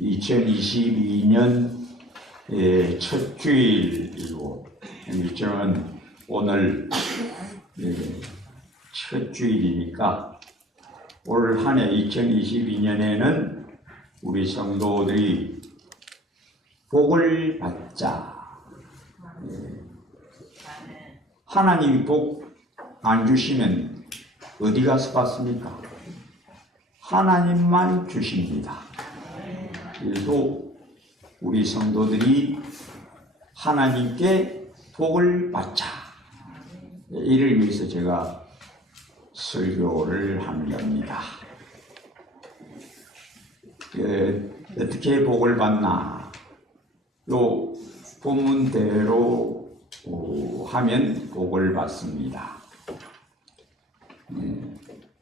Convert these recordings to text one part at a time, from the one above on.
2022년 첫 주일이고, 저는 오늘 첫 주일이니까 올 한 해 2022년에는 우리 성도들이 복을 받자. 하나님이 복 안 주시면 어디 가서 받습니까? 하나님만 주십니다. 그래서 우리 성도들이 하나님께 복을 받자. 이를 위해서 제가 설교를 하는 겁니다. 어떻게 복을 받나? 요 본문대로 하면 복을 받습니다.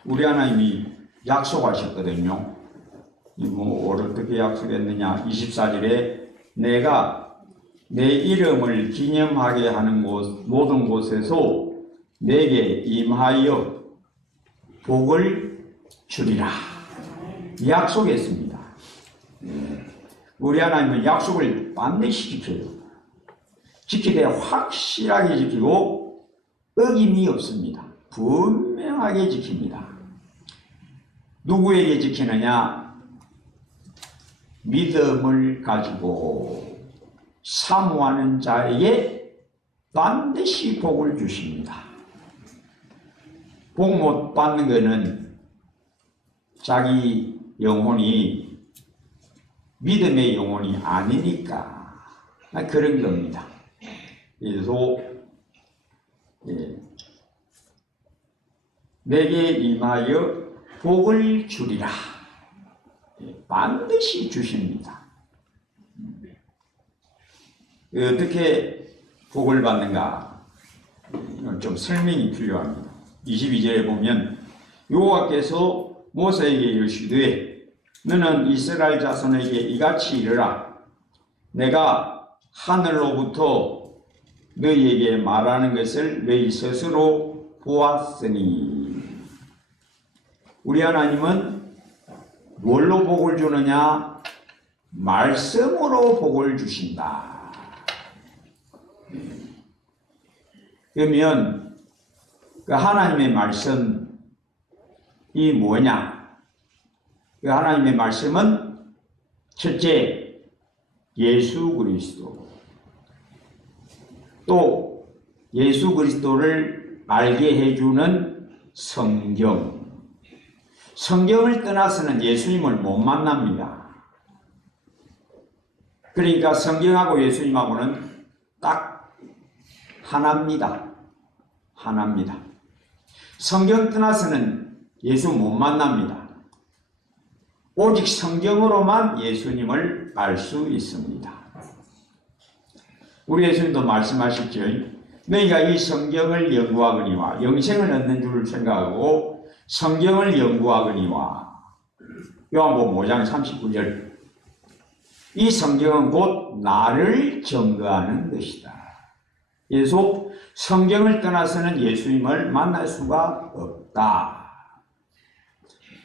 우리 하나님이 약속하셨거든요. 어떻게 약속했느냐? 24절에 내가 내 이름을 기념하게 하는 모든 곳에서 내게 임하여 복을 주리라. 약속했습니다. 우리 하나님은 약속을 반드시 지켜요. 지키되 확실하게 지키고 어김이 없습니다. 분명하게 지킵니다. 누구에게 지키느냐? 믿음을 가지고 사모하는 자에게 반드시 복을 주십니다. 복 못 받는 것은 자기 영혼이 믿음의 영혼이 아니니까 그런 겁니다. 그래서 내게 임하여 복을 주리라. 반드시 주십니다. 어떻게 복을 받는가? 이건 좀 설명이 필요합니다. 22절에 보면 여호와께서 모세에게 이르시되 너는 이스라엘 자손에게 이같이 이르라. 내가 하늘로부터 너희에게 말하는 것을 너희 스스로 보았으니. 우리 하나님은 뭘로 복을 주느냐? 말씀으로 복을 주신다. 그러면 그 하나님의 말씀이 뭐냐? 그 하나님의 말씀은 첫째, 예수 그리스도. 또 예수 그리스도를 알게 해주는 성경. 성경을 떠나서는 예수님을 못 만납니다. 그러니까 성경하고 예수님하고는 딱 하나입니다. 하나입니다. 성경 떠나서는 예수 못 만납니다. 오직 성경으로만 예수님을 알 수 있습니다. 우리 예수님도 말씀하셨죠. 너희가 이 성경을 연구하거니와 영생을 얻는 줄 생각하고 성경을 연구하거니와. 요한복음 5장 39절. 이 성경은 곧 나를 증거하는 것이다. 그래서 성경을 떠나서는 예수님을 만날 수가 없다.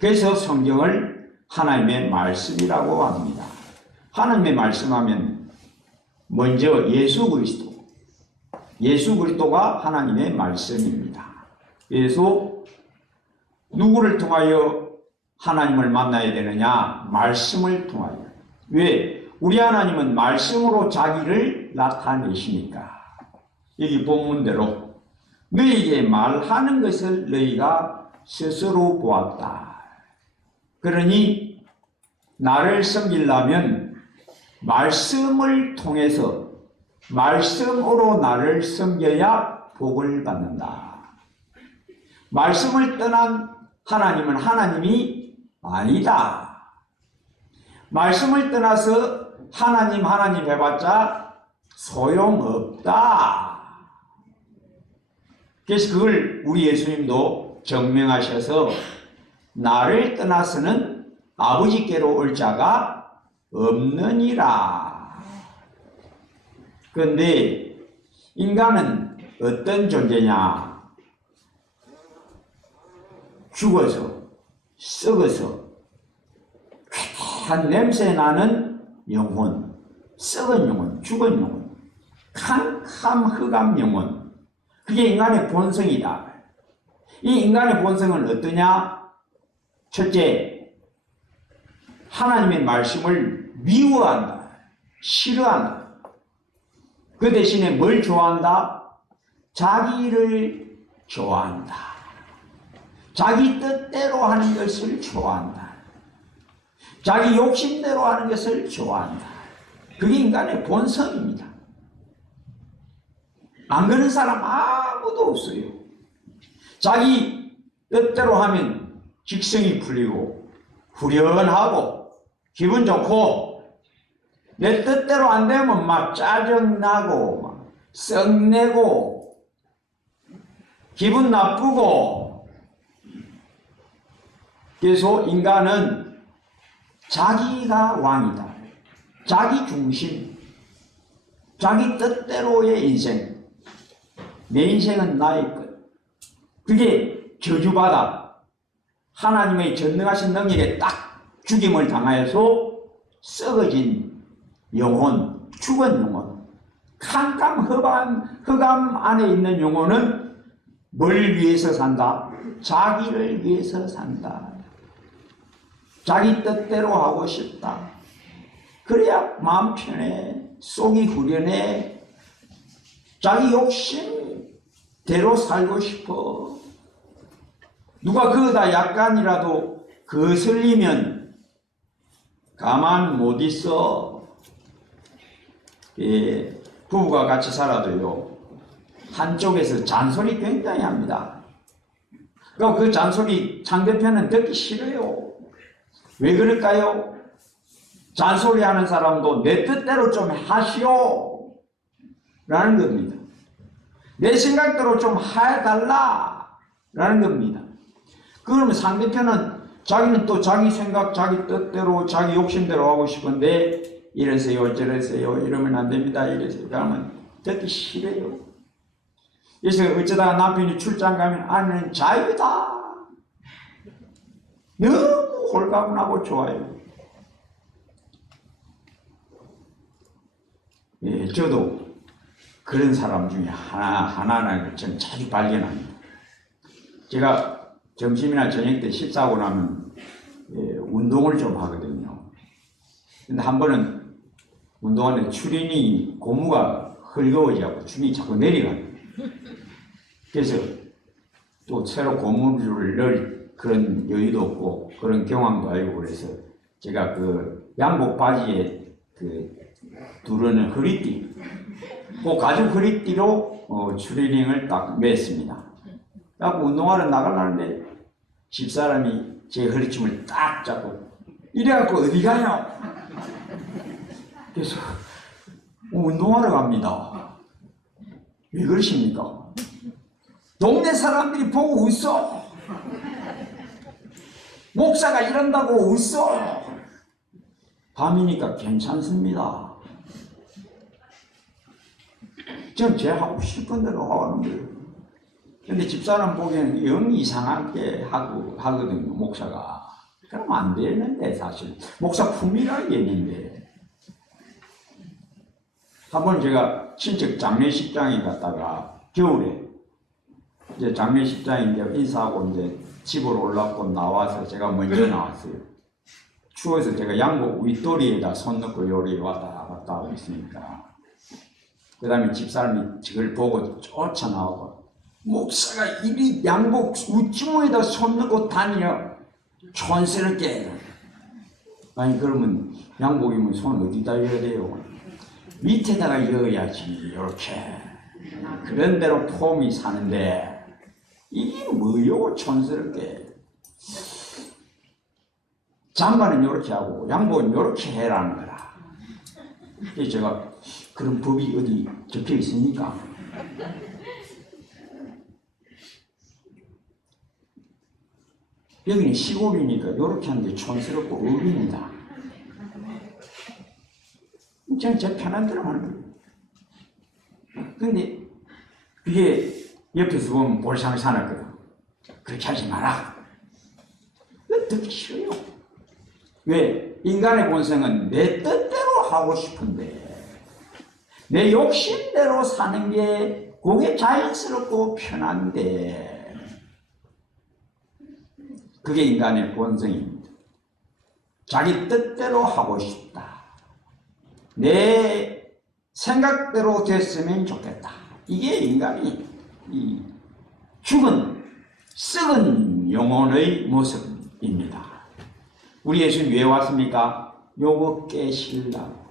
그래서 성경을 하나님의 말씀이라고 합니다. 하나님의 말씀하면 먼저 예수 그리스도. 예수 그리스도가 하나님의 말씀입니다. 그래서 누구를 통하여 하나님을 만나야 되느냐? 말씀을 통하여. 왜? 우리 하나님은 말씀으로 자기를 나타내시니까. 여기 본문대로 너희에게 말하는 것을 너희가 스스로 보았다. 그러니 나를 섬기려면 말씀을 통해서 말씀으로 나를 섬겨야 복을 받는다. 말씀을 떠난 하나님은 하나님이 아니다. 말씀을 떠나서 하나님 해봤자 소용없다. 그래서 그걸 우리 예수님도 증명하셔서 나를 떠나서는 아버지께로 올 자가 없느니라. 그런데 인간은 어떤 존재냐? 죽어서 썩어서 묘한 냄새 나는 영혼, 썩은 영혼, 죽은 영혼, 캄캄 흑암 영혼. 그게 인간의 본성이다. 이 인간의 본성은 어떠냐? 첫째, 하나님의 말씀을 미워한다, 싫어한다. 그 대신에 뭘 좋아한다? 자기를 좋아한다. 자기 뜻대로 하는 것을 좋아한다. 자기 욕심대로 하는 것을 좋아한다. 그게 인간의 본성입니다. 안 그런 사람 아무도 없어요. 자기 뜻대로 하면 직성이 풀리고 후련하고 기분 좋고, 내 뜻대로 안 되면 막 짜증나고 막 썩내고 기분 나쁘고. 그래서 인간은 자기가 왕이다. 자기 중심, 자기 뜻대로의 인생. 내 인생은 나의 것. 그게 저주받아 하나님의 전능하신 능력에 딱 죽임을 당하여서 썩어진 영혼, 죽은 영혼, 캄캄 흑암 안에 있는 영혼은 뭘 위해서 산다? 자기를 위해서 산다. 자기 뜻대로 하고 싶다. 그래야 마음 편해, 속이 후련해, 자기 욕심대로 살고 싶어. 누가 그거다 약간이라도 거슬리면 가만 못 있어. 예, 부부가 같이 살아도요, 한쪽에서 잔소리 굉장히 합니다. 그 잔소리 상대편은 듣기 싫어요. 왜 그럴까요? 잔소리 하는 사람도 내 뜻대로 좀 하시오 라는 겁니다. 내 생각대로 좀 해달라 라는 겁니다. 그러면 상대편은 자기는 또 자기 생각, 자기 뜻대로, 자기 욕심대로 하고 싶은데, 이러세요, 저러세요, 이러면 안 됩니다, 이러세요. 그러면 듣기 싫어요. 그래서 어쩌다가 남편이 출장 가면 아내는 자유다. 너무 홀가분하고 좋아요. 예, 저도 그런 사람 중에 하나를 전 자주 발견합니다. 제가 점심이나 저녁 때 식사하고 나면 운동을 좀 하거든요. 근데 한 번은 운동하는데 추린이 고무가 헐거워지고 추린이 자꾸 내려가요. 그래서 또 새로 고무줄을 넣을 그런 여유도 없고 그런 경황도 알고, 그래서 제가 그 양복 바지에 그 두르는 허리띠, 그 가죽 허리띠로 추리닝을 딱 맸습니다. 그래서 운동하러 나가려는데 집사람이 제 허리춤을 딱 잡고 이래갖고 어디 가요? 그래서 운동하러 갑니다. 왜 그러십니까? 동네 사람들이 보고 웃어. 목사가 이런다고 웃어. 밤이니까 괜찮습니다. 전 제 하고 싶은 대로 하는 거예요. 근데 집사람 보기에는 영 이상하게 하거든요, 목사가. 그러면 안 되는데, 사실. 목사 품이라겠는데. 한번 제가 친척 장례식장에 갔다가, 겨울에, 이제 장례식장에 이제 인사하고 이제 집으로 올라오고 나와서 제가 먼저 나왔어요. 추워서 제가 양복 윗도리에다 손 넣고 요리 왔다 갔다 하고 있으니까. 그 다음에 집사람이 저걸 보고 쫓아나오고, 목사가 이리 양복 우치무에다 손 넣고 다니냐? 촌스럽게. 아니, 그러면 양복이면 손 어디다 이어야 돼요? 밑에다가 이어야지, 이렇게. 그런 대로 폼이 사는데, 이게 뭐요, 촌스럽게. 잠바는 이렇게 하고, 양복은 이렇게 해라는 거라. 그래서 제가, 그런 법이 어디 적혀 있습니까? 여기는 시골이니까 이렇게 하는 게 촌스럽고 어울립니다. 저는 제 편한 대로 하는 거예요. 근데 그게 옆에서 보면 볼상사납거든. 그렇게 하지 마라. 듣기 싫어요. 왜? 인간의 본성은 내 뜻대로 하고 싶은데 내 욕심대로 사는 게 그게 자연스럽고 편한데 그게 인간의 본성입니다. 자기 뜻대로 하고 싶다. 내 생각대로 됐으면 좋겠다. 이게 인간이 이 죽은 썩은 영혼의 모습입니다. 우리 예수님 왜 왔습니까? 요거 깨시려고.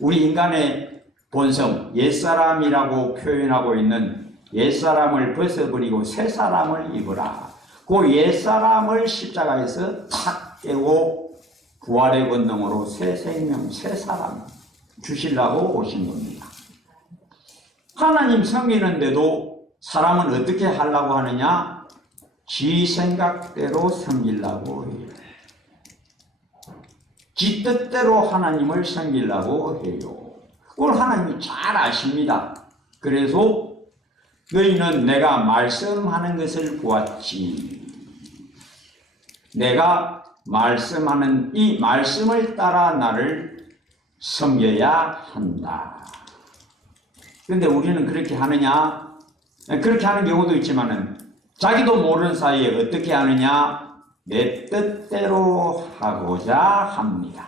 우리 인간의 본성, 옛사람이라고 표현하고 있는 옛사람을 벗어버리고 새사람을 입으라. 그 옛사람을 십자가에서 탁 깨고 부활의 권능으로 새 생명, 새 사람 주시려고 오신 겁니다. 하나님 섬기는데도 사람은 어떻게 하려고 하느냐? 지 생각대로 섬기려고 해요. 지 뜻대로 하나님을 섬기려고 해요. 그걸 하나님이 잘 아십니다. 그래서 너희는 내가 말씀하는 것을 보았지. 내가 말씀하는 이 말씀을 따라 나를 섬겨야 한다. 그런데 우리는 그렇게 하느냐? 그렇게 하는 경우도 있지만은 자기도 모르는 사이에 어떻게 하느냐? 내 뜻대로 하고자 합니다.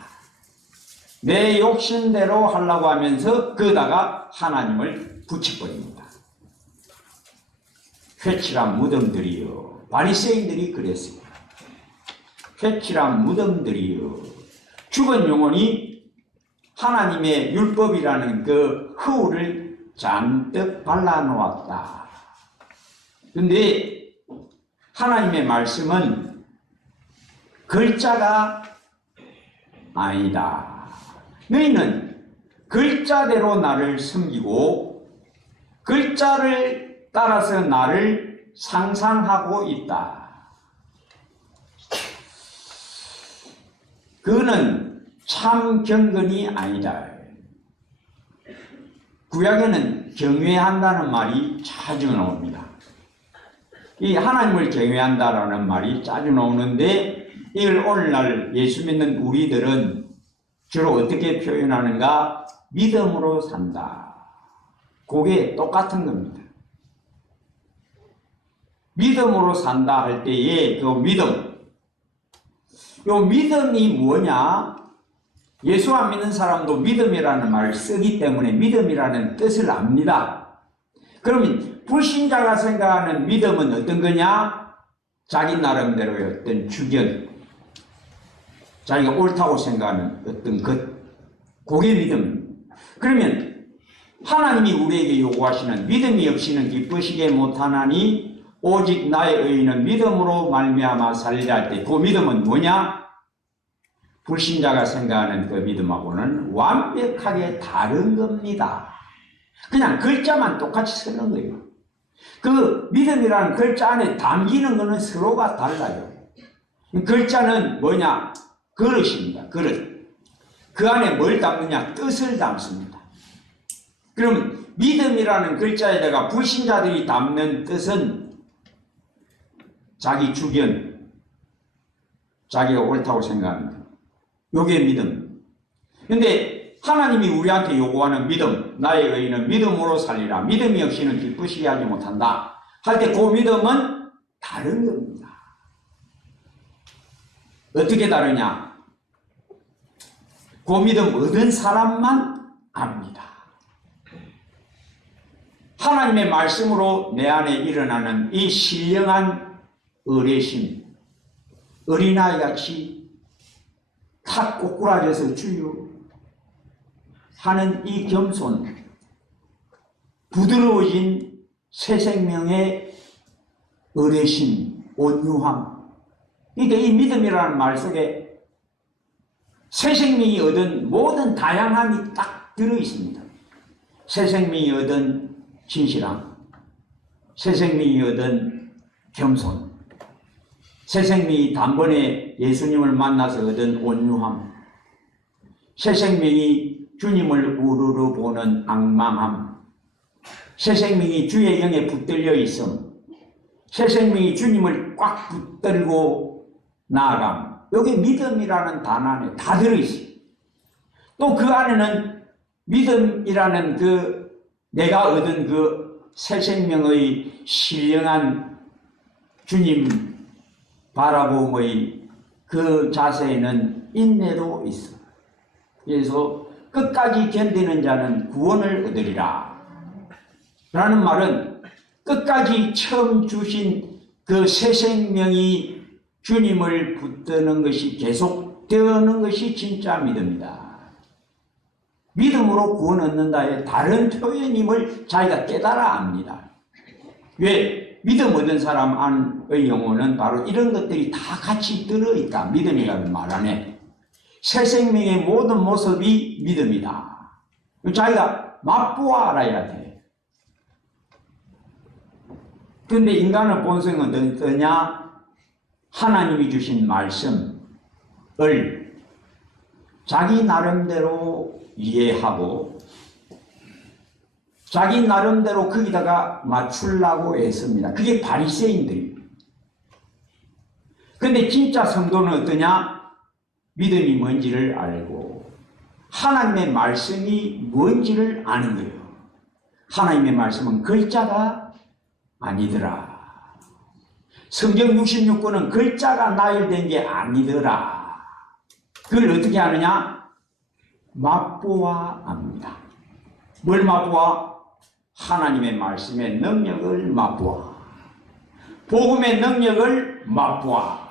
내 욕심대로 하려고 하면서 거기다가 하나님을 붙여버립니다. 회칠한 무덤들이요. 바리새인들이 그랬습니다. 회칠한 무덤들이요. 죽은 영혼이 하나님의 율법이라는 그 허울을 잔뜩 발라놓았다. 그런데 하나님의 말씀은 글자가 아니다. 너희는 글자대로 나를 섬기고 글자를 따라서 나를 상상하고 있다. 그거는 참 경건이 아니다. 구약에는 경외한다는 말이 자주 나옵니다. 이 하나님을 경외한다라는 말이 자주 나오는데 이걸 오늘날 예수 믿는 우리들은 주로 어떻게 표현하는가? 믿음으로 산다. 그게 똑같은 겁니다. 믿음으로 산다 할 때에 그 믿음, 요 믿음이 뭐냐? 예수 안 믿는 사람도 믿음이라는 말을 쓰기 때문에 믿음이라는 뜻을 압니다. 그러면 불신자가 생각하는 믿음은 어떤 거냐? 자기 나름대로의 어떤 주견, 자기가 옳다고 생각하는 어떤 것, 그게 믿음입니다. 그러면 하나님이 우리에게 요구하시는 믿음이 없이는 기쁘시게 못하나니 오직 나의 의인은 믿음으로 말미암아 살리라 할 때 그 믿음은 뭐냐? 불신자가 생각하는 그 믿음하고는 완벽하게 다른 겁니다. 그냥 글자만 똑같이 쓰는 거예요. 그 믿음이라는 글자 안에 담기는 것은 서로가 달라요. 글자는 뭐냐? 그릇입니다. 그릇. 그 안에 뭘 담느냐? 뜻을 담습니다. 그럼 믿음이라는 글자에다가 불신자들이 담는 뜻은 자기 주견, 자기가 옳다고 생각합니다. 요게 믿음. 근데 하나님이 우리한테 요구하는 믿음, 나의 의인은 믿음으로 살리라. 믿음이 없이는 기쁘시게 하지 못한다. 할 때 그 믿음은 다른 겁니다. 어떻게 다르냐? 그 믿음 얻은 사람만 압니다. 하나님의 말씀으로 내 안에 일어나는 이 신령한 의뢰심, 어린아이같이 탁 꼬꾸라져서 주여 하는 이 겸손, 부드러워진 새 생명의 의뢰심, 온유함. 그러니까 이 믿음이라는 말 속에 새 생명이 얻은 모든 다양함이 딱 들어있습니다. 새 생명이 얻은 진실함, 새 생명이 얻은 겸손, 새 생명이 단번에 예수님을 만나서 얻은 온유함, 새 생명이 주님을 우르르 보는 앙망함, 새 생명이 주의 영에 붙들려 있음, 새 생명이 주님을 꽉 붙들고 나아감, 여기 믿음이라는 단어 안에 다 들어있어요. 또 그 안에는 믿음이라는 그 내가 얻은 그 새 생명의 신령한 주님 바라봄의 그 자세에는 인내도 있어. 그래서 끝까지 견디는 자는 구원을 얻으리라 라는 말은 끝까지 처음 주신 그 새 생명이 주님을 붙드는 것이 계속되는 것이 진짜 믿음이다. 믿음으로 구원 얻는다의 다른 표현임을 자기가 깨달아 압니다. 왜? 믿음 얻은 사람 안의 영혼은 바로 이런 것들이 다 같이 들어있다. 믿음이라는 말 안에. 새 생명의 모든 모습이 믿음이다. 자기가 맛보아 알아야 돼. 그런데 인간의 본성은 어떠냐? 하나님이 주신 말씀을 자기 나름대로 이해하고 자기 나름대로 거기다가 맞추려고 했습니다. 그게 바리새인들입니다. 그런데 진짜 성도는 어떠냐? 믿음이 뭔지를 알고 하나님의 말씀이 뭔지를 아는 거예요. 하나님의 말씀은 글자가 아니더라. 성경 66권은 글자가 나열된 게 아니더라. 그걸 어떻게 아느냐? 맛보아 압니다. 뭘 맛보아? 하나님의 말씀의 능력을 맛보아. 복음의 능력을 맛보아.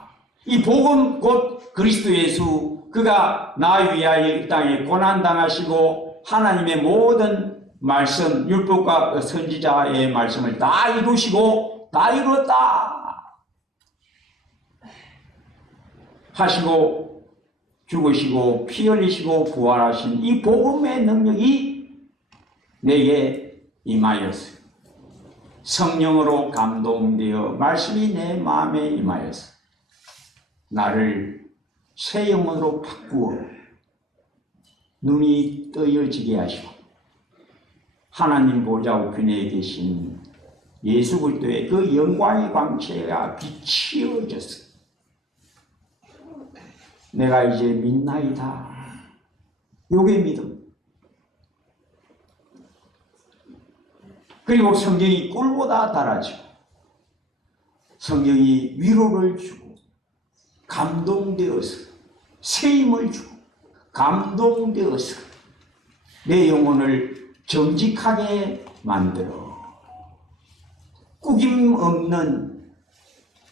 이 복음 곧 그리스도 예수, 그가 나 위하여 이 땅에 고난당하시고 하나님의 모든 말씀, 율법과 선지자의 말씀을 다 이루시고 다 이루었다 하시고 죽으시고 피 흘리시고 부활하신 이 복음의 능력이 내게 임하였어요. 성령으로 감동되어 말씀이 내 마음에 임하였어. 나를 새 영혼으로 바꾸어 눈이 떠여지게 하시고 하나님 보좌 우편에 계신 예수 그리스도의 그 영광의 광채가 비치어졌어. 내가 이제 믿나이다. 요게 믿음. 그리고 성경이 꿀보다 달아지고 성경이 위로를 주고 감동되어서 새 힘을 주고 감동되어서 내 영혼을 정직하게 만들어 꾸김 없는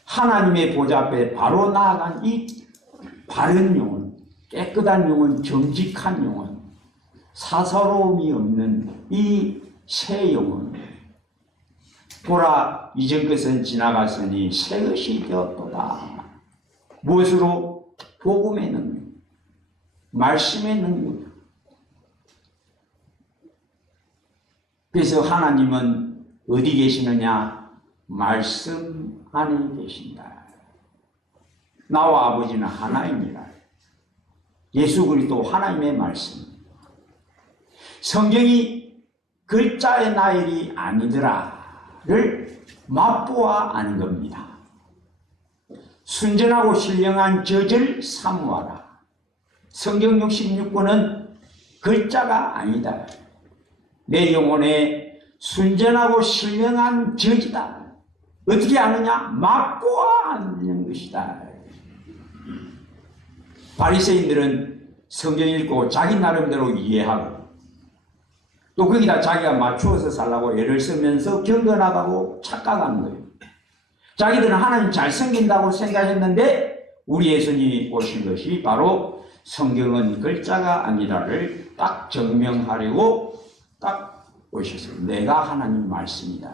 하나님의 보좌 앞에 바로 나아간 이 바른 영혼, 깨끗한 영혼, 정직한 영혼, 사사로움이 없는 이 새 영혼. 보라, 이전 것은 지나갔으니 새 것이 되었도다. 무엇으로? 복음의 능력, 말씀의 능력. 그래서 하나님은 어디 계시느냐? 말씀 안에 계신다. 나와 아버지는 하나입니다. 예수 그리스도 하나님의 말씀. 성경이 글자의 나열이 아니더라를 맛보아 아는 겁니다. 순전하고 신령한 저절 사모하라. 성경 66권은 글자가 아니다. 내 영혼에 순전하고 신령한 저지다. 어떻게 아느냐? 맛보아 아는 것이다. 바리새인들은 성경 읽고 자기 나름대로 이해하고 또 거기다 자기가 맞추어서 살라고 애를 쓰면서 경건하다고 착각하는 거예요. 자기들은 하나님 잘생긴다고 생각했는데 우리 예수님이 오신 것이 바로 성경은 글자가 아니라를 딱 증명하려고 딱 오셨어요. 내가 하나님 말씀이다.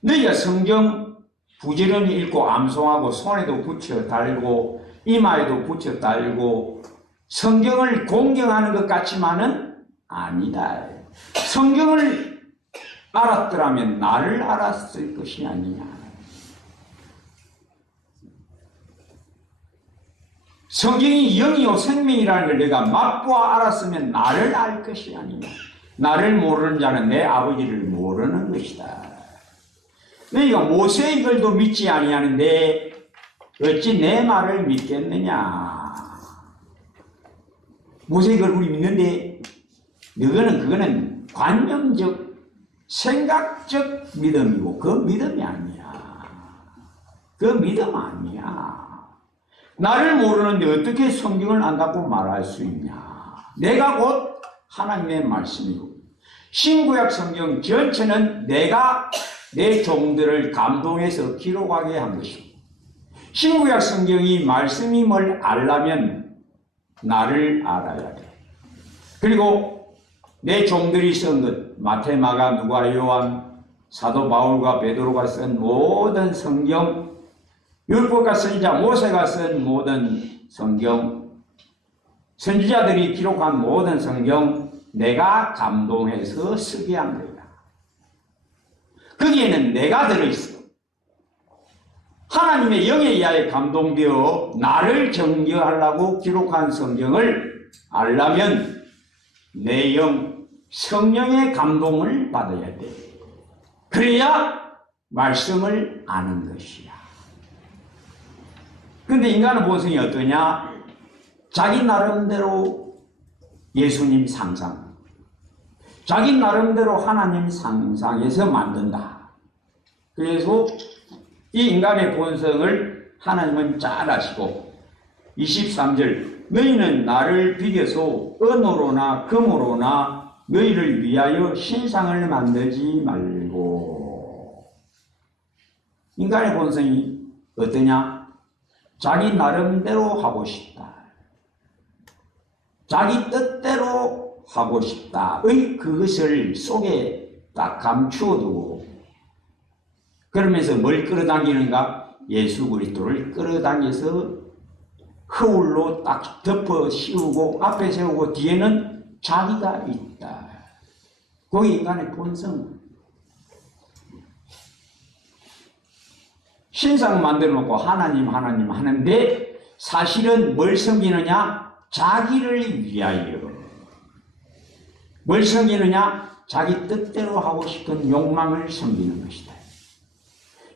너희가 성경 부지런히 읽고 암송하고 손에도 붙여 달고 이마에도 붙여 달고 성경을 공경하는 것 같지만은 아니다. 성경을 알았더라면 나를 알았을 것이 아니냐. 성경이 영이요 생명이라는 걸 내가 맛보아 알았으면 나를 알 것이 아니냐. 나를 모르는 자는 내 아버지를 모르는 것이다. 너희가 모세의 글도 믿지 아니하는데 어찌 내 말을 믿겠느냐. 모세의 얼굴이 믿는데 그거는 관념적 생각적 믿음이고 그 믿음이 아니야. 그 믿음 아니야. 나를 모르는데 어떻게 성경을 안다고 말할 수 있냐. 내가 곧 하나님의 말씀이고 신구약 성경 전체는 내가 내 종들을 감동해서 기록하게 한 것이고 신구약 성경이 말씀임을 알려면 나를 알아야 돼. 그리고 내 종들이 쓴 것 마태, 마가, 누가, 요한, 사도 바울과 베드로가 쓴 모든 성경, 율법과 선지자 모세가 쓴 모든 성경, 선지자들이 기록한 모든 성경 내가 감동해서 쓰게 한 거야. 거기에는 내가 들어있어. 하나님의 영에 의하여 감동되어 나를 정죄하려고 기록한 성경을 알려면 내 영, 성령의 감동을 받아야 돼. 그래야 말씀을 아는 것이야. 근데 인간의 본성이 어떠냐? 자기 나름대로 예수님 상상, 자기 나름대로 하나님 상상에서 만든다. 그래서 이 인간의 본성을 하나님은 잘 아시고 23절 너희는 나를 비교서 은으로나 금으로나 너희를 위하여 신상을 만들지 말고. 인간의 본성이 어떠냐? 자기 나름대로 하고 싶다. 자기 뜻대로 하고 싶다의 그것을 속에 딱 감추어두고 그러면서 뭘 끌어당기는가? 예수 그리스도를 끌어당겨서 허울로 딱 덮어 씌우고 앞에 세우고 뒤에는 자기가 있다. 그게 인간의 본성. 신상 만들어 놓고 하나님 하는데 사실은 뭘 섬기느냐? 자기를 위하여. 뭘 섬기느냐? 자기 뜻대로 하고 싶은 욕망을 섬기는 것이다.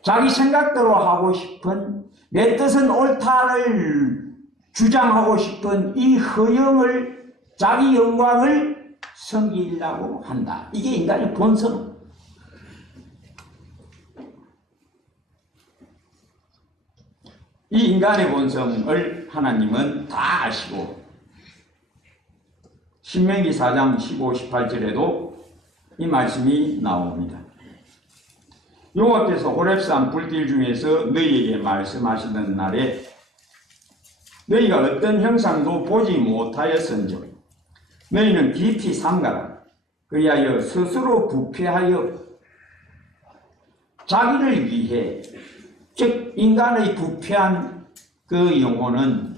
자기 생각대로 하고 싶은 내 뜻은 옳다를 주장하고 싶은 이 허영을 자기 영광을 섬기려고 한다. 이게 인간의 본성. 이 인간의 본성을 하나님은 다 아시고 신명기 4장 15, 18절에도 이 말씀이 나옵니다. 여호와께서 호렙산 불길 중에서 너희에게 말씀하시던 날에 너희가 어떤 형상도 보지 못하였은즉 너희는 깊이 삼가라. 그리하여 스스로 부패하여 자기를 위해, 즉 인간의 부패한 그 영혼은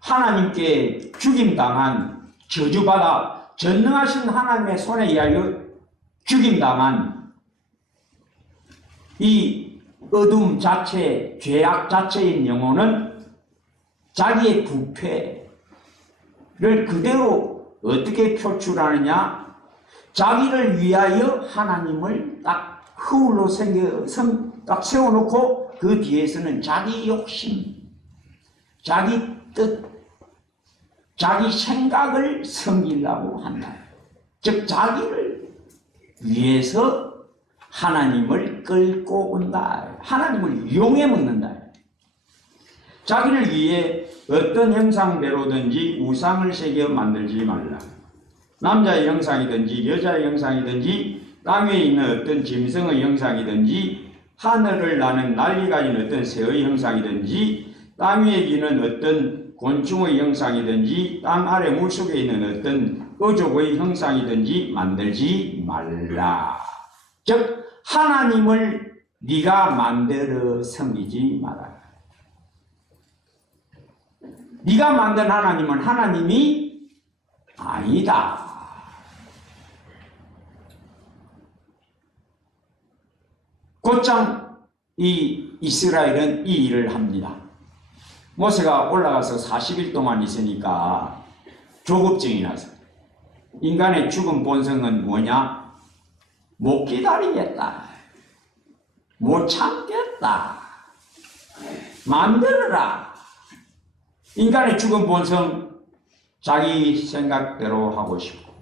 하나님께 죽임당한, 저주받아 전능하신 하나님의 손에 의하여 죽임당한 이 어둠 자체, 죄악 자체인 영혼은 자기의 부패를 그대로 어떻게 표출하느냐? 자기를 위하여 하나님을 딱 허울로 딱 세워놓고 그 뒤에서는 자기 욕심, 자기 뜻, 자기 생각을 섬기려고 한다. 즉 자기를 위해서 하나님을 끌고 온다. 하나님을 이용해 먹는다. 자기를 위해 어떤 형상대로든지 우상을 새겨 만들지 말라. 남자의 형상이든지 여자의 형상이든지 땅 위에 있는 어떤 짐승의 형상이든지 하늘을 나는 날개 가진 어떤 새의 형상이든지 땅 위에 기는 어떤 곤충의 형상이든지 땅 아래 물속에 있는 어떤 어족의 형상이든지 만들지 말라. 즉 하나님을 네가 만들어 섬기지 마라. 네가 만든 하나님은 하나님이 아니다. 곧장 이 이스라엘은 이 일을 합니다. 모세가 올라가서 40일 동안 있으니까 조급증이 나서 인간의 죽은 본성은 뭐냐? 못 기다리겠다. 못 참겠다. 만들어라. 인간의 죽은 본성, 자기 생각대로 하고 싶고,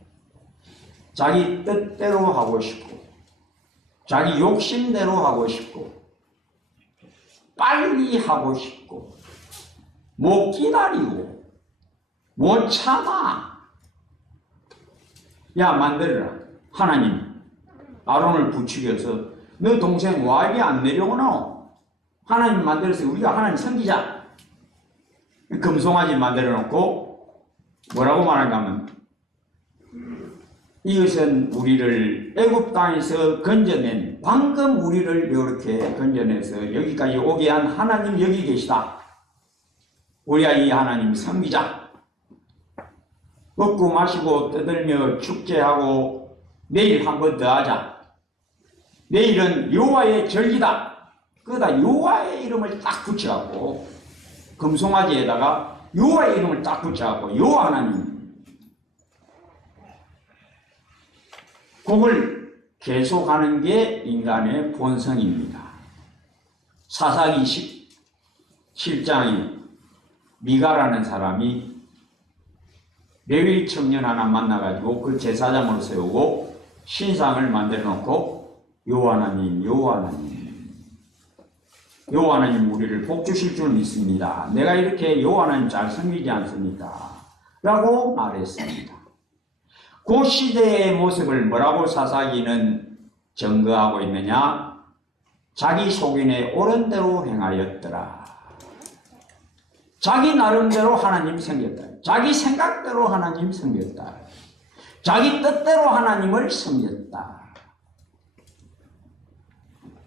자기 뜻대로 하고 싶고, 자기 욕심대로 하고 싶고, 빨리 하고 싶고, 못 기다리고, 못 참아. 야, 만들어라. 하나님, 아론을 부추겨서 너 동생 와이비 안 내려오나? 하나님 만들어서 우리가 하나님 섬기자. 금송아지 만들어 놓고 뭐라고 말한가 하면 이것은 우리를 애굽 땅에서 건져낸, 방금 우리를 이렇게 건져내서 여기까지 오게 한 하나님 여기 계시다. 우리가 이 하나님 섬기자. 먹고 마시고 떠들며 축제하고 내일 한 번 더 하자. 내일은 여호와의 절기다. 그러다 여호와의 이름을 딱 붙여갖고 금송아지에다가 여호와의 이름을 딱 붙여갖고 여호와 하나님 그걸 계속하는 게 인간의 본성입니다. 사사기 17장에 미가라는 사람이 레위 청년 하나 만나가지고 그 제사장으로 세우고 신상을 만들어 놓고 여호와 하나님, 여호와 하나님, 여호와 하나님 우리를 복 주실 줄 믿습니다. 내가 이렇게 여호와 하나님 잘 섬기지 않습니까? 라고 말했습니다. 그 시대의 모습을 뭐라고 사사기는 증거하고 있느냐? 자기 속인에 옳은 대로 행하였더라. 자기 나름대로 하나님 섬겼다. 자기 생각대로 하나님 섬겼다. 자기 뜻대로 하나님을 섬겼다.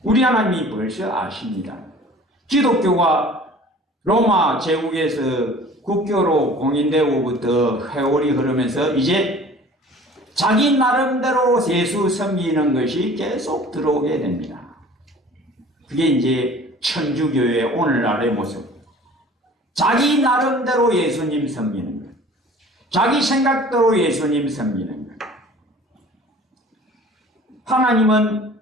우리 하나님이 벌써 아십니다. 기독교가 로마 제국에서 국교로 공인되고부터 세월이 흐르면서 이제 자기 나름대로 예수 섬기는 것이 계속 들어오게 됩니다. 그게 이제 천주교의 오늘날의 모습. 자기 나름대로 예수님 섬기는 것. 자기 생각대로 예수님 섬기는 것. 하나님은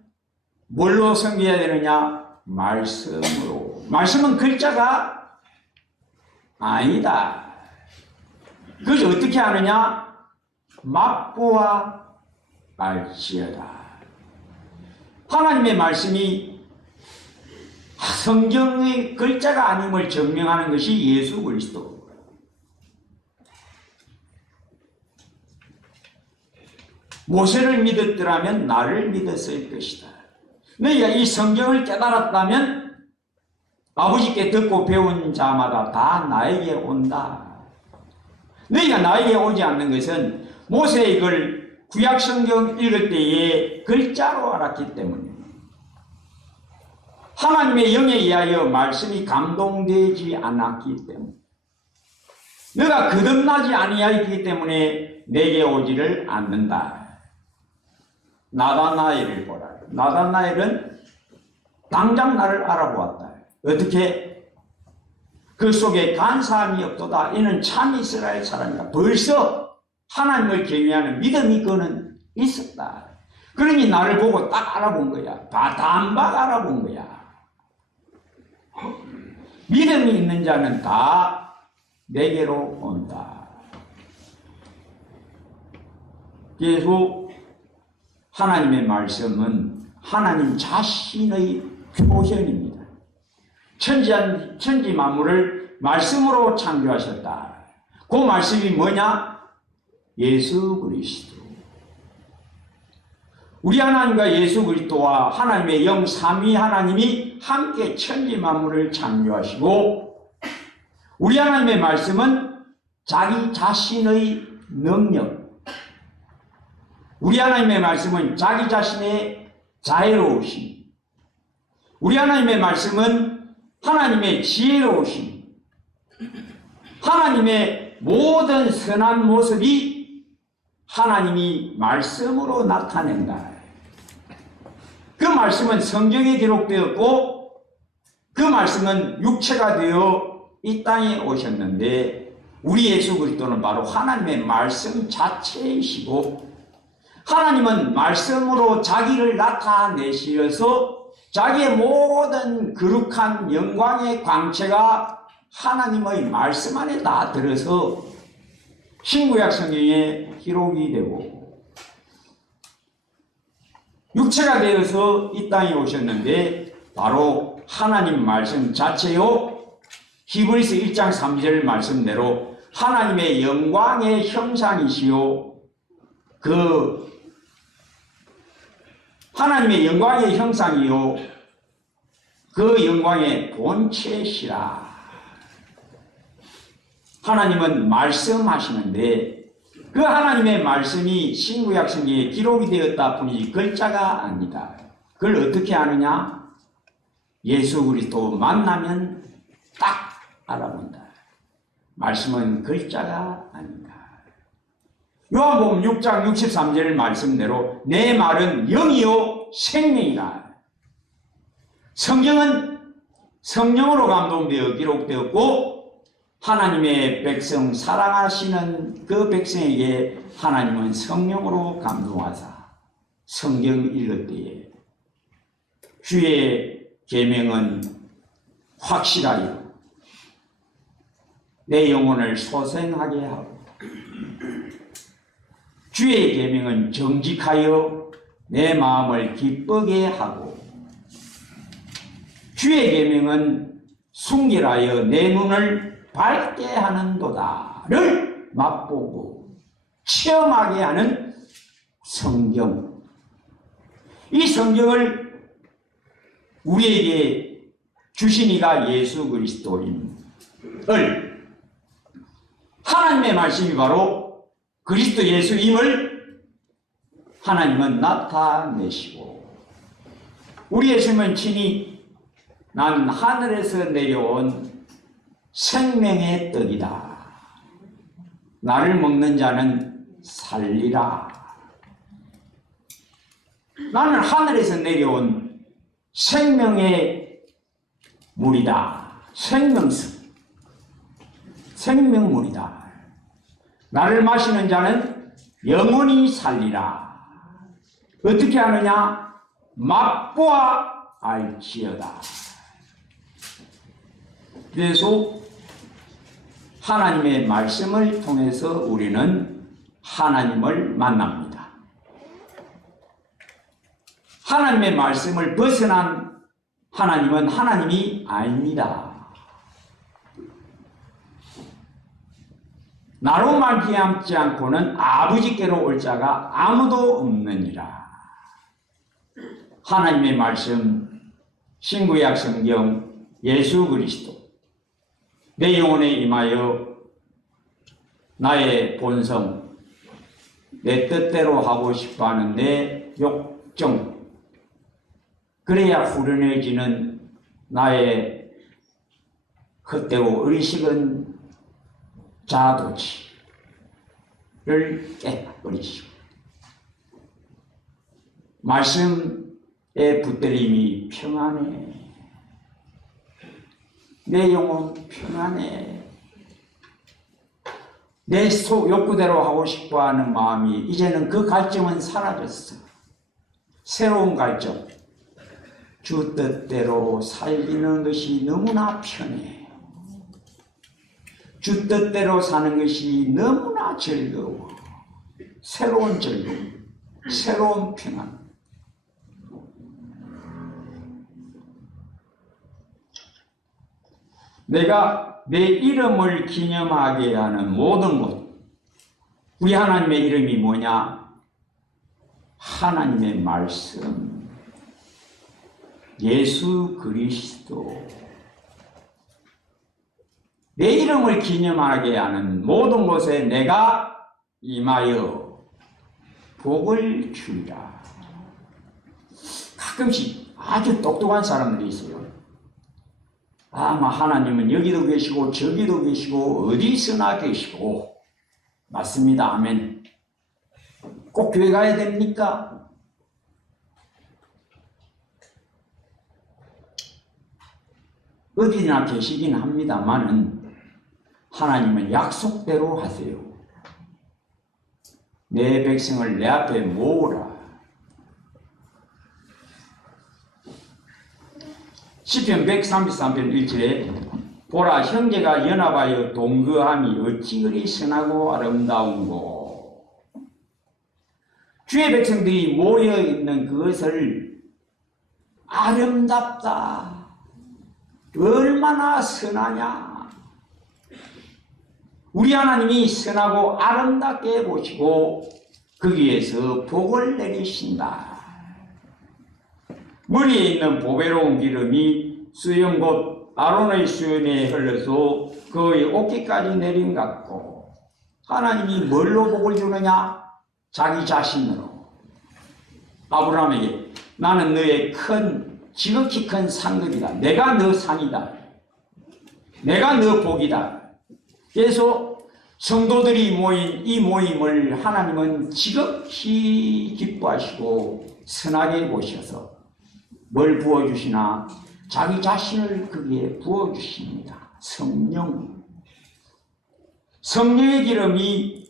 뭘로 섬겨야 되느냐? 말씀으로. 말씀은 글자가 아니다. 그것을 어떻게 하느냐? 맛보아 알지어다. 하나님의 말씀이 성경의 글자가 아님을 증명하는 것이 예수 그리스도. 모세를 믿었더라면 나를 믿었을 것이다. 너희가 이 성경을 깨달았다면 아버지께 듣고 배운 자마다 다 나에게 온다. 너희가 나에게 오지 않는 것은 모세의 이걸 구약 성경 읽을 때에 글자로 알았기 때문에, 하나님의 영에 의하여 말씀이 감동되지 않았기 때문에, 너가 거듭나지 아니하였기 때문에 내게 오지를 않는다. 나다나엘을 보라. 나다나엘은 당장 나를 알아보았다. 어떻게? 그 속에 간사함이 없도다. 이는 참 이스라엘 사람이다. 벌써 하나님을 경외하는 믿음이 그는 있었다. 그러니 나를 보고 딱 알아본 거야. 단박 알아본 거야. 믿음이 있는 자는 다 내게로 온다. 계속 하나님의 말씀은 하나님 자신의 표현입니다. 천지 만물을 말씀으로 창조하셨다. 그 말씀이 뭐냐? 예수 그리스도. 우리 하나님과 예수 그리스도와 하나님의 영 삼위 하나님이 함께 천지 만물을 창조하시고, 우리 하나님의 말씀은 자기 자신의 능력, 우리 하나님의 말씀은 자기 자신의 자애로우심, 우리 하나님의 말씀은 하나님의 지혜로우심, 하나님의 모든 선한 모습이 하나님이 말씀으로 나타낸다. 그 말씀은 성경에 기록되었고, 그 말씀은 육체가 되어 이 땅에 오셨는데, 우리 예수 그리스도는 바로 하나님의 말씀 자체이시고, 하나님은 말씀으로 자기를 나타내시어서 자기의 모든 거룩한 영광의 광채가 하나님의 말씀 안에 다 들어서 신구약 성경에 기록이 되고 육체가 되어서 이 땅에 오셨는데 바로 하나님 말씀 자체요. 히브리서 1장 3절 말씀대로 하나님의 영광의 형상이시요. 그 하나님의 영광의 형상이요. 그 영광의 본체시라. 하나님은 말씀하시는데 그 하나님의 말씀이 신구약 성경에 기록이 되었다 뿐이지 글자가 아니다. 그걸 어떻게 아느냐? 예수 그리스도 만나면 딱 알아본다. 말씀은 글자가 아니다. 요한복음 6장 63절 말씀대로 내 말은 영이요 생명이다. 성경은 성령으로 감동되어 기록되었고 하나님의 백성 사랑하시는 그 백성에게 하나님은 성령으로 감동하사 성경 읽을 때에 주의 계명은 확실하여 내 영혼을 소생하게 하고 주의 계명은 정직하여 내 마음을 기쁘게 하고 주의 계명은 순결하여 내 눈을 밝게 하는도다를 맛보고 체험하게 하는 성경. 이 성경을 우리에게 주신 이가 예수 그리스도임을 하나님의 말씀이 바로 그리스도 예수임을 하나님은 나타내시고 우리 예수님은 친히 난 하늘에서 내려온 생명의 떡이다. 나를 먹는 자는 살리라. 나는 하늘에서 내려온 생명의 물이다. 생명물이다. 나를 마시는 자는 영원히 살리라. 어떻게 하느냐? 맛보아 알지어다. 그래서 하나님의 말씀을 통해서 우리는 하나님을 만납니다. 하나님의 말씀을 벗어난 하나님은 하나님이 아닙니다. 나로 말미암지 않고는 아버지께로 올 자가 아무도 없느니라. 하나님의 말씀, 신구약 성경, 예수 그리스도 내 영혼에 임하여 나의 본성, 내 뜻대로 하고 싶어하는 내 욕정, 그래야 후련해지는 나의 헛되고 의식은 자도치를 깨버리시고 말씀의 붙들림이 평안해. 내 영혼 평안해. 내 속 욕구대로 하고 싶어하는 마음이 이제는 그 갈증은 사라졌어. 새로운 갈증. 주 뜻대로 살리는 것이 너무나 편해. 주 뜻대로 사는 것이 너무나 즐거워. 새로운 즐거움, 새로운 평안. 내가 내 이름을 기념하게 하는 모든 것. 우리 하나님의 이름이 뭐냐? 하나님의 말씀. 예수 그리스도. 내 이름을 기념하게 하는 모든 곳에 내가 임하여 복을 주리라. 가끔씩 아주 똑똑한 사람들이 있어요. 아마 하나님은 여기도 계시고 저기도 계시고 어디서나 계시고. 맞습니다. 아멘. 꼭 교회 가야 됩니까? 어디나 계시긴 합니다만은 하나님은 약속대로 하세요. 내 백성을 내 앞에 모으라. 시편 133편 1절에 보라 형제가 연합하여 동거함이 어찌 그리 선하고 아름다운고. 주의 백성들이 모여있는 그것을 아름답다. 얼마나 선하냐. 우리 하나님이 선하고 아름답게 보시고 거기에서 복을 내리신다. 머리에 있는 보배로운 기름이 수염 곧 아론의 수염에 흘러서 그의 어깨까지 내린 같고, 하나님이 뭘로 복을 주느냐? 자기 자신으로. 아브라함에게 나는 너의 지극히 큰 상급이다. 내가 너 상이다. 내가 너 복이다. 그래서 성도들이 모인 이 모임을 하나님은 지극히 기뻐하시고 선하게 보셔서 뭘 부어주시나? 자기 자신을 거기에 부어주십니다. 성령의 기름이,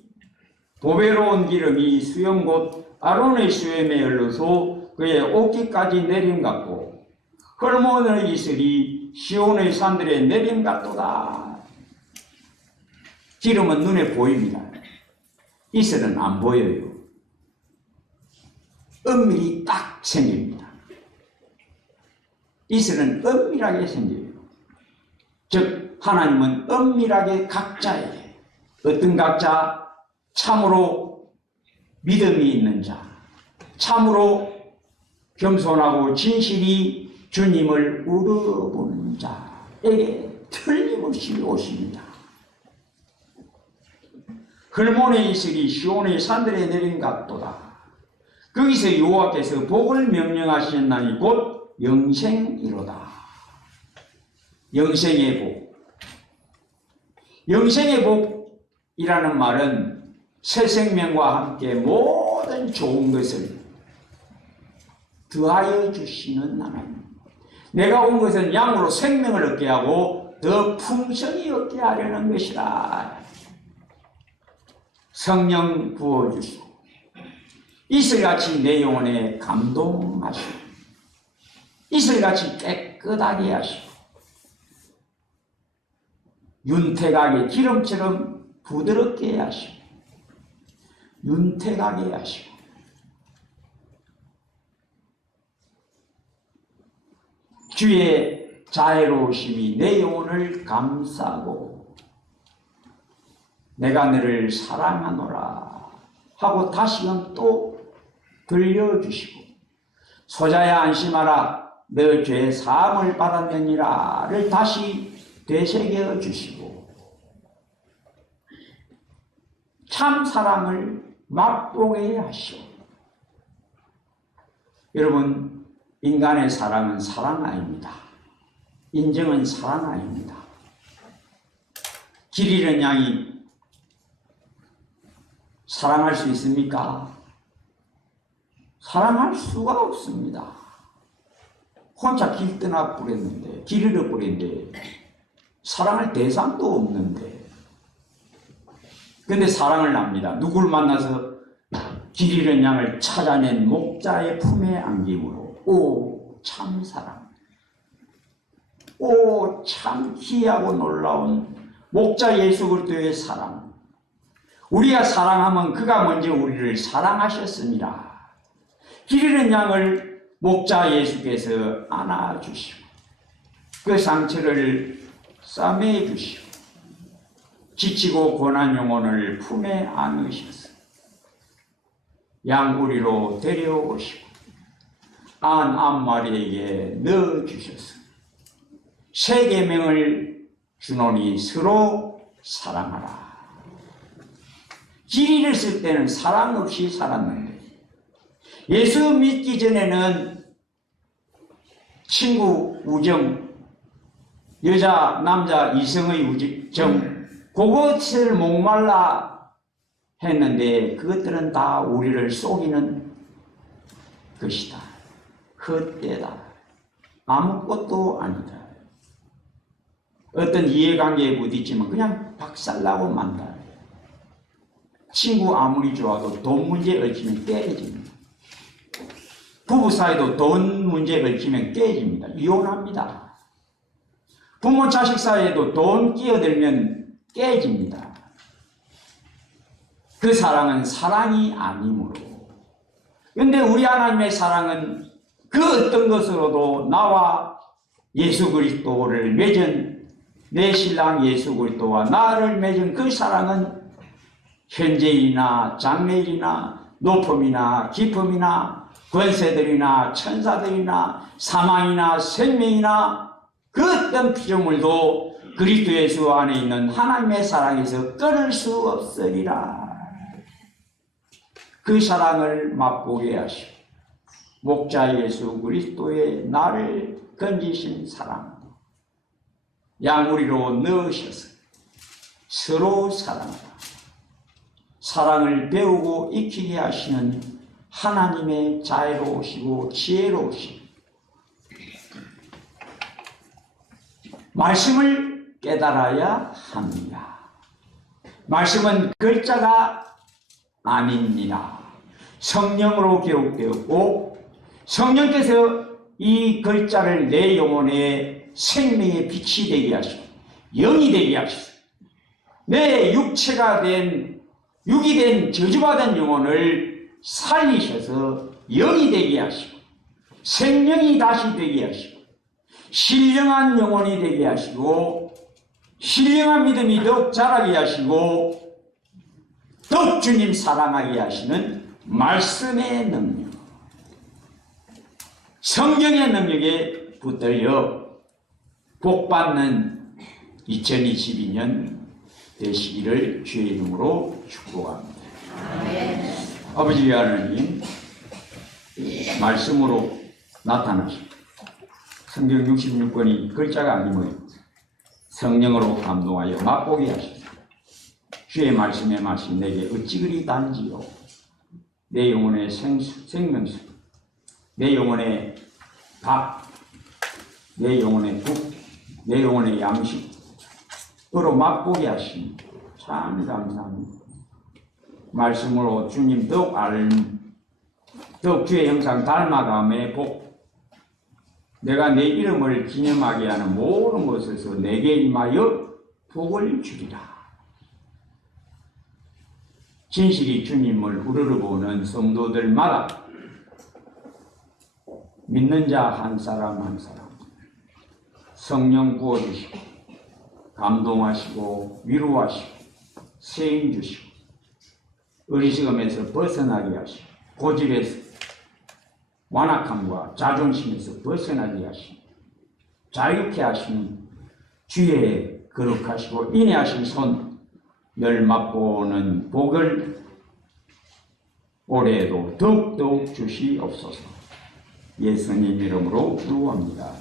보배로운 기름이 수염 곧 아론의 수염에 흘러서 그의 어깨까지 내림 같고 헐몬의 이슬이 시온의 산들에 내림 같도다. 기름은 눈에 보입니다. 이슬은 안 보여요. 은밀히 딱 생깁니다. 이슬은 은밀하게 생겨요. 즉 하나님은 은밀하게 각자에게, 어떤 각자? 참으로 믿음이 있는 자, 참으로 겸손하고 진실이 주님을 우러보는 자에게 틀림없이 오십니다. 헐몬의 이슬이 시온의 산들에 내린 같도다. 거기서 여호와께서 복을 명령하셨나니 곧 영생이로다. 영생의 복. 영생의 복이라는 말은 새 생명과 함께 모든 좋은 것을 더하여 주시는 하나님. 내가 온 것은 양으로 생명을 얻게 하고 더 풍성히 얻게 하려는 것이라. 성령 부어주시고 이슬같이 내 영혼에 감동하시고 이슬같이 깨끗하게 하시고 윤택하게 기름처럼 부드럽게 하시고 윤택하게 하시고 주의 자애로우심이 내 영혼을 감싸고 내가 너를 사랑하노라 하고 다시금 또 들려주시고 소자야 안심하라 너 죄 사함을 받았느니라를 다시 되새겨 주시고 참 사랑을 맛보게 하시오. 여러분, 인간의 사랑은 사랑 아닙니다. 인정은 사랑 아닙니다. 길 잃은 양이 사랑할 수 있습니까? 사랑할 수가 없습니다. 혼자 길 떠나 버렸는데, 길 잃어버렸는데, 사랑할 대상도 없는데. 근데 사랑을 합니다. 누구를 만나서 길 잃은 양을 찾아낸 목자의 품에 안김으로, 오, 참 사랑. 오, 참 희하고 놀라운 목자 예수 그리스도의 사랑. 우리가 사랑하면 그가 먼저 우리를 사랑하셨습니다. 길 잃은 양을 목자 예수께서 안아주시고 그 상처를 싸매주시고 지치고 고난 영혼을 품에 안으셔서 양우리로 데려오시고 한 마리에게 넣어주셔서 새 계명을 주노니 서로 사랑하라. 길 잃었을 때는 사랑 없이 살았는데 예수 믿기 전에는 친구 우정, 여자, 남자, 이성의 우정, 그것을 목말라 했는데 그것들은 다 우리를 속이는 것이다. 헛되다. 아무것도 아니다. 어떤 이해관계에 부딪히면 그냥 박살나고 만다. 친구 아무리 좋아도 돈 문제에 얽히면 깨집니다. 부부 사이도 돈 문제에 얽히면 깨집니다. 이혼합니다. 부모 자식 사이에도 돈 끼어들면 깨집니다. 그 사랑은 사랑이 아니므로. 그런데 우리 하나님의 사랑은 그 어떤 것으로도 나와 예수 그리스도를 맺은 내 신랑 예수 그리스도와 나를 맺은 그 사랑은 현재이나 장래이나 높음이나 깊음이나 권세들이나 천사들이나 사망이나 생명이나 그 어떤 피조물도 그리스도 예수 안에 있는 하나님의 사랑에서 끊을 수 없으리라. 그 사랑을 맛보게 하시고 목자 예수 그리스도의 나를 건지신 사랑, 양우리로 넣으셔서 서로 사랑하라. 사랑을 배우고 익히게 하시는 하나님의 자애로우시고 지혜로우신 말씀을 깨달아야 합니다. 말씀은 글자가 아닙니다. 성령으로 기록되었고 성령께서 이 글자를 내 영혼의 생명의 빛이 되게 하시고 영이 되게 하시고 내 육체가 된 육이 된 저주받은 영혼을 살리셔서 영이 되게 하시고 생명이 다시 되게 하시고 신령한 영혼이 되게 하시고 신령한 믿음이 더욱 자라게 하시고 더욱 주님 사랑하게 하시는 말씀의 능력, 성경의 능력에 붙들려 복받는 2022년 되시기를 주의 이름으로 축복합니다. 아버지 하나님, 말씀으로 나타나시고 성경 66권이 글자가 아니면 성령으로 감동하여 맛보게 하시고 주의 말씀의 맛이 내게 어찌 그리 단지요. 내 영혼의 생명수, 내 영혼의 밥, 내 영혼의 국, 내 영혼의 양식으로 맛보게 하시니 참 감사합니다. 말씀으로 주님 더욱 주의 형상 닮아감의 복, 내가 내 이름을 기념하게 하는 모든 것에서 내게 임하여 복을 주리라. 진실이 주님을 우러러보는 성도들마다 믿는 자 한 사람 한 사람 성령 부어주시고 감동하시고 위로하시고 세임 주시고 어리석음에서 벗어나게 하시고 고집에서 완악함과 자존심에서 벗어나게 하시고 자유케 하시는 주의 거룩하시고 인내하신 손 늘 맛보는 복을 올해에도 더욱더욱 주시옵소서. 예수님 이름으로 기도합니다.